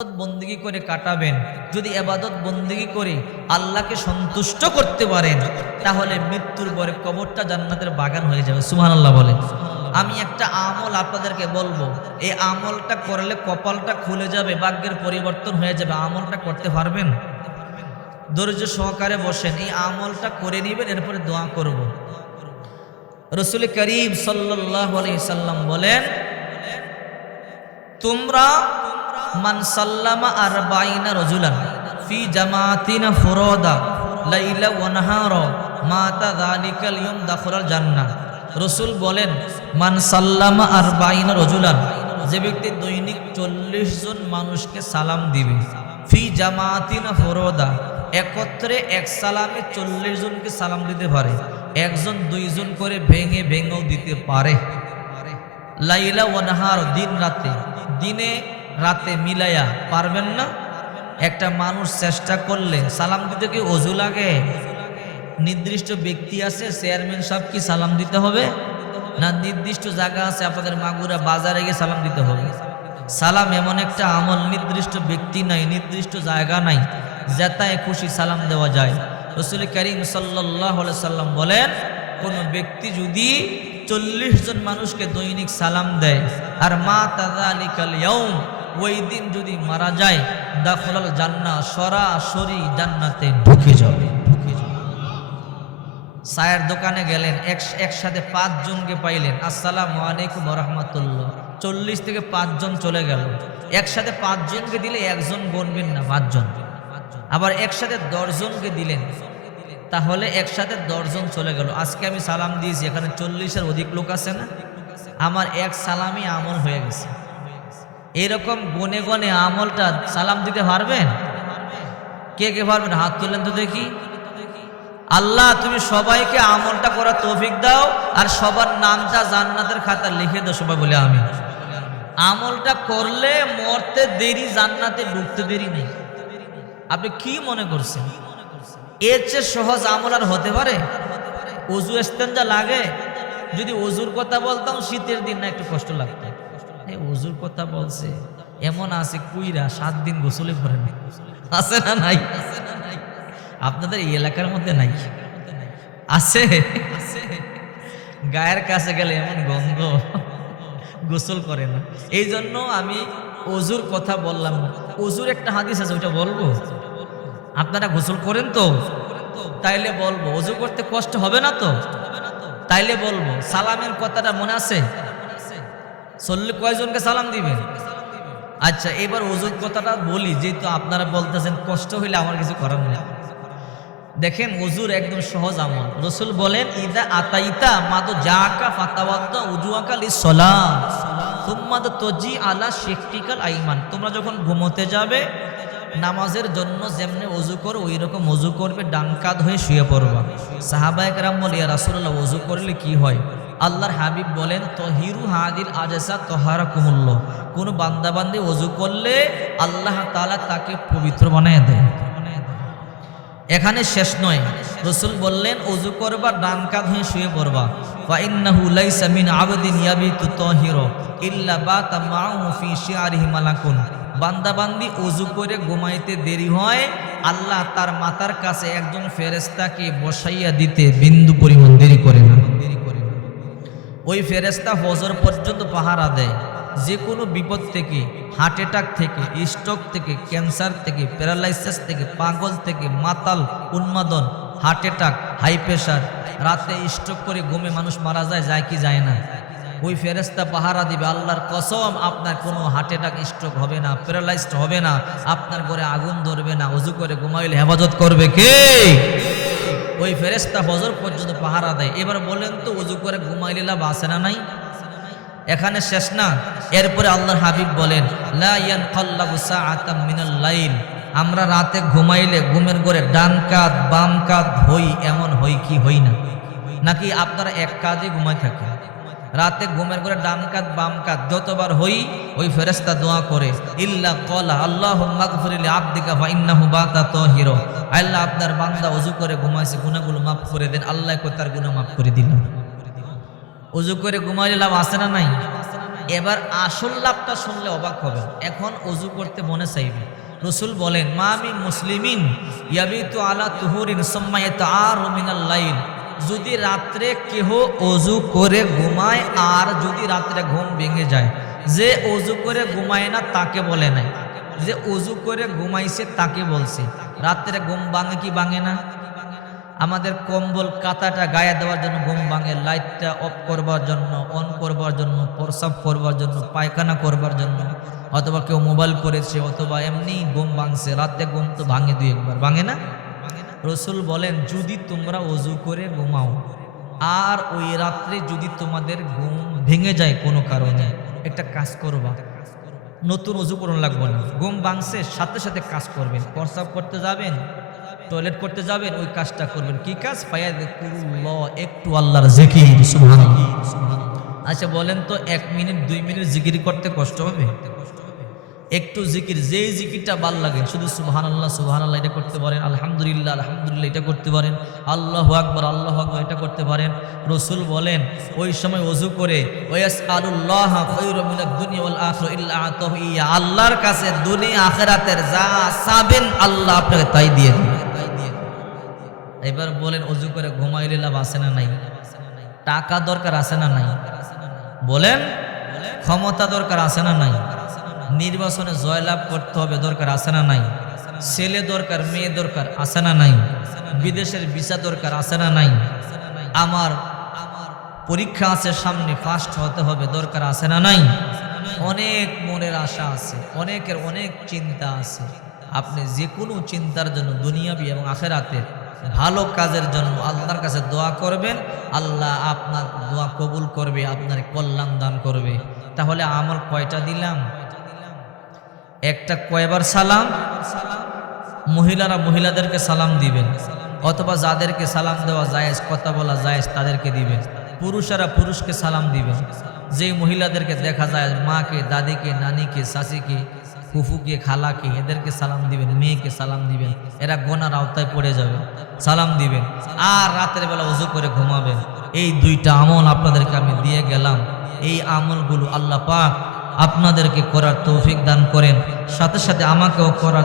বন্দেগী করে কাটাবেন। যদি ইবাদত বন্দেগী করে আল্লাহকে সন্তুষ্ট করতে পারেন তাহলে মৃত্যুর পরে কবরটা জান্নাতের বাগান হয়ে যাবে। সুবহানাল্লাহ বলে। আমি একটা আমল আপনাদেরকে বলবো, এই আমলটা করলে কপালটা খুলে যাবে, ভাগ্যের পরিবর্তন হয়ে যাবে। আমলটা করতে পারবেন? ধৈর্য সহকারে বসেন, এই আমলটা করে নেবেন, এরপরে দোয়া করব। রাসূল করিম সাল্লাল্লাহু আলাইহি সাল্লাম বলেন, তোমরা মান সাল্লামা আরবাইনা রাজুলান ফি জামাতিনা ফুরাদা লাইলা ওয়া নাহারা মাতা যালিকাল ইয়াউম দাখালাল জান্নাহ। রাসূল বলেন, মান সাল্লামা আরবাইনা রাজুলান, যে ব্যক্তি দৈনিক 40 জন মানুষকে সালাম দিবে, ফি জামাতিনা ফুরাদা, একত্রে এক সালামে 40 জনকে সালাম দিতে পারে, একজন দুইজন করে ভেঙে ভেঙেও দিতে পারে। লাইলা ওয়া নাহার, দিন রাতে, দিনে রাতে মিলাইয়া পারবেন না? একটা মানুষ চেষ্টা করলে সালাম দিতে কি ওযু লাগে? নির্দিষ্ট ব্যক্তি আছে, চেয়ারম্যান সাহেব কি সালাম দিতে হবে না? নির্দিষ্ট জায়গা আছে, আপনাদের মাগুরা বাজারে গিয়ে সালাম দিতে হবে? সালাম এমন একটা আমল, নির্দিষ্ট ব্যক্তি নাই, নির্দিষ্ট জায়গা নাই, যেটায় খুশি সালাম দেওয়া যায়। রাসূল করিম সাল্লাল্লাহু আলাইহি সাল্লাম বলেন, কোন ব্যক্তি যদি 40 জন মানুষকে দৈনিক সালাম দেয় আর মাতা যালিকাল ইয়াউম, ওই দিন যদি মারা যায়, দাখালাল জান্নাহ, সরাসরি জান্নাতে ঢুকে যাবে। চায়ের দোকানে গেলেন, একসাথে 5 জনকে পাইলেন, আসসালামু আলাইকুম ওয়া রাহমাতুল্লাহ, 40 থেকে 5 জন চলে গেল। একসাথে 5 জনকে দিলে একজন গণবেন না, 5 জন। আবার একসাথে 10 জনকে দিলেন, তাহলে একসাথে 10 জন চলে গেল। আজকে আমি সালাম দিয়েছি, এখানে 40-এর অধিক লোক আছে না? আমার এক সালামই আমল হয়ে গেছে। এরকম গনে গনে আমলটা সালাম দিতে পারবেন? কে কে পারবেন? হাত তুলেন তো দেখি। আল্লাহ, তুমি সবাইকে আমলটা করার তৌফিক দাও, আর সবার নামটা জান্নাতের খাতায় লিখে দাও। সবাই বলে আমিন। আমলটা করলে মরতে দেরি, জান্নাতে ঢুকতে দেরি নেই। আপনি কি মনে করছেন এর চেয়ে সহজ আমল আর হতে পারে? ওযু ইস্তেঞ্জা লাগে? যদি ওযুর কথা বলতাম শীতের দিন না একটু কষ্ট লাগতো। ওযুর কথা বলছে, এমন আছে কুইরা 7 দিন গোসলে করে না, আছে না নাই? আপনাদের এই এলাকার মধ্যে নাই? আছে। গায়ের কাছে গেলে এমন গন্ধ, গোসল করে না। এই জন্য আমি ওযুর কথা বললাম না। ওযুর একটা হাদিস আছে, ওইটা বলবো। আপনারা গোসল করেন তো? তাইলে বলবো। ওযু করতে কষ্ট হবে না তো? তাইলে বলবো। সালামের কথাটা মনে আছে? চললে কয়জনকে সালাম দিবেন? আচ্ছা, এবার ওযুর কথাটা বলি, যেহেতু আপনারা বলতেছেন কষ্ট হইলে আমার কিছু করার নেই। দেখেন, ওযুর একদম সহজ আমল। রাসূল বলেন, ইদা আতাইতা মাদু জাকা ফাতাওয়াদ্দা উজুয়াকা লিসসালাত সুম্মা তজি আলা শিকটিকাল আইমান। তোমরা যখন ঘুমোতে যাবে, নামাজের জন্য যেমনি ওযু করো ওই রকম ওযু করবে, ডান কাঁধ হয়ে শুয়ে পড়বা। সাহাবায়ে কেরাম বলে, ইয়া রাসূলুল্লাহ, ওযু করলে কি হয়? আল্লাহর হাবিব বলেন, তহিরু হাদিল আজসা তহারাকুমুল্লাহ, কোন বান্দাবান্দি ওযু করলে আল্লাহ তাআলা তাকে পবিত্র বানায় দেয়। এখানে শেষ নয়, রাসূল বললেন, ওযু করবা, ডান কাঁধ হয়ে শুয়ে পড়বা। ফা ইন্নাহু লাইসা মিন আবদিন ইয়াবিতু তাহিরা ইল্লা বাতা মাআহু ফি শিআরিহি মালাকুন। বান্দাবান্দি ওযু করে ঘুমাইতে দেরি হয়, আল্লাহ তার মাথার কাছে একজন ফেরেশতাকে বসাইয়া দিতে বিন্দু পরিমাণ দেরি করে না। ওই ফেরেশতা ফজর পর্যন্ত পাহারা দেয়। যে কোনো বিপদ থেকে, হার্ট অ্যাটাক থেকে, স্ট্রোক থেকে, ক্যান্সার থেকে, প্যারালাইসিস থেকে, পাগল থেকে, মাতাল, উন্মাদন, হার্ট অ্যাটাক, হাই প্রেশার, রাতে স্ট্রোক করে ঘুমে মানুষ মারা যায় কি যায় না? ওই ফেরেশতা পাহারা দিবে। আল্লাহর কসম, আপনার কোনো হার্ট অ্যাটাক, স্ট্রোক হবে না, প্যারালাইজড হবে না, আপনার ঘরে আগুন ধরবে না। ওযু করে ঘুমাইলে হেফাজত করবে কে? ওই ফেরেশতা ফজর পর্যন্ত পাহারা দেয়। এবার বলেন তো, ওযু করে ঘুমাইলে লাভ আছে না নাই? এখানে শেষ না। এরপরে আল্লাহর হাবিব বলেন, লা ইয়ানকাল্লাবু সাআতাম মিনাল লাইল, আমরা রাতে ঘুমাইলে ঘুমের ঘরে ডান কাঁধ বাম কাঁধ হই, এমন হই কি হই না? নাকি আপনারা এক কাঁধে ঘুমায় থাকেন? রাতে ঘুমের ঘরে ডান কাঁধ বাম কাঁধ যতবার হই, ওই ফেরেশতা দোয়া করে, ইল্লা ক্বালা আল্লাহুম্মা গফির লি আবদিকা ফা ইন্নাহু বাতা তাহিরা। আল্লাহ, আপনার বান্দা ওযু করে ঘুমাইছে, গুনাহগুলো মাফ করে দেন। আল্লাহ কই তার গুনাহ মাফ করে দিলাম। ওযু করে ঘুমাইলে লাভ আছে না নাই? এবার আসল লাভটা শুনলে অবাক হবেন। এখন অজু করতে মনে চাইবে। রসুল বলেন, মামি মুসলিমিন ইয়াবিতু আলা তুহুরিন সুম্মা ইয়াতাআরু মিনাল লাইল, যদি রাত্রে কেহ অজু করে ঘুমায় আর যদি রাত্রে ঘুম ভেঙে যায়, যে অজু করে ঘুমায় না তাকে বলে নাই, যে অজু করে ঘুমাইছে তাকে বলছে। রাত্রে ঘুম ভাঙে কি ভাঙে না? আমাদের কম্বল কাতাটা গায়ে দেওয়ার জন্য ঘুম ভাঙে, লাইটটা অফ করবার জন্য, অন করবার জন্য, প্রসাব করবার জন্য, পায়খানা করবার জন্য, অথবা কেউ মোবাইল করেছে, অথবা এমনি ঘুম ভাঙছে। রাতে ঘুম তো ভাঙে দুই একবার, ভাঙে না? রসুল বলেন, যদি তোমরা অজু করে ঘুমাও আর ওই রাত্রে যদি তোমাদের ঘুম ভেঙে যায় কোনো কারণে, একটা কাজ করবা, নতুন অজু করুন লাগবে না। ঘুম ভাঙছে সাথে সাথে কাজ করবেন। প্রসাব করতে যাবেন, টয়লেট করতে যাবেন, ওই কাজটা করবেন। কি কাজ? ফায়াযকুরুল্লাহ, একটু আল্লাহর জিকির। সুবহানাল্লাহ। আচ্ছা বলেন তো, 1 মিনিট 2 মিনিট জিকির করতে কষ্ট হবে? একটু জিকির, যেই জিকিরটা ভাল লাগে, শুধু সুবহানাল্লাহ সুবহানাল্লাহ এটা করতে পারেন, আলহামদুলিল্লাহ আলহামদুলিল্লাহ এটা করতে পারেন, আল্লাহু আকবার আল্লাহু আকবার এটা করতে পারেন। রসুল বলেন, ওই সময় ওযু করে ওয়াসআলুল্লাহ খায়রুম মিনাদ দুনিয়া ওয়াল আখিরা ইল্লা আতাহু ইয়া, আল্লাহর কাছে দুনিয়া আখিরাতের যা চাবেন আল্লাহ আপনাকে তাই দিয়ে দিবেন। এবার বলেন, ওযু করে ঘুমাইলে লাভ আছে না নাই? টাকা দরকার আছে না নাই? বলেন, ক্ষমতা দরকার আছে না নাই? নির্বাচনে জয়লাভ করতে হবে, দরকার আছে না নাই? ছেলে দরকার, মেয়ে দরকার আছে না নাই? বিদেশের ভিসা দরকার আছে না নাই? আমার পরীক্ষা আছে সামনে, ফার্স্ট হতে হবে, দরকার আছে না নাই? অনেক মনের আশা আছে, অনেকের অনেক চিন্তা আছে। আপনি যে কোনো চিন্তার জন্য, দুনিয়াবি এবং আখিরাতের ভালো কাজের জন্য আল্লাহর কাছে দোয়া করবেন, আল্লাহ আপনার দোয়া কবুল করবে, আপনার কল্যাণ দান করবে। তাহলে আমল কয়টা দিলাম? একটা, কয়বার সালাম? মহিলারা মহিলাদেরকে সালাম দিবেন, অথবা যাদেরকে সালাম দেওয়া জায়েজ, কথা বলা জায়েজ তাদেরকে দিবেন। পুরুষেরা পুরুষকে সালাম দিবেন। যেই মহিলাদেরকে দেখা যায় মাকে, দাদিকে, নানিকে, চাচিকে, ফুফুকে, খালাকে, এদেরকে সালাম দিবেন। মেয়েকে সালাম দিবেন, এরা গোনার আওতায় পড়ে যাবে, সালাম দিবেন। আর রাতের বেলা ওযু করে ঘুমাবেন। এই 2টা আমল আপনাদেরকে আমি দিয়ে গেলাম। এই আমলগুলো আল্লাহ পাক আপনাদেরকে করার তৌফিক দান করেন, সাথে সাথে আমাকেও করার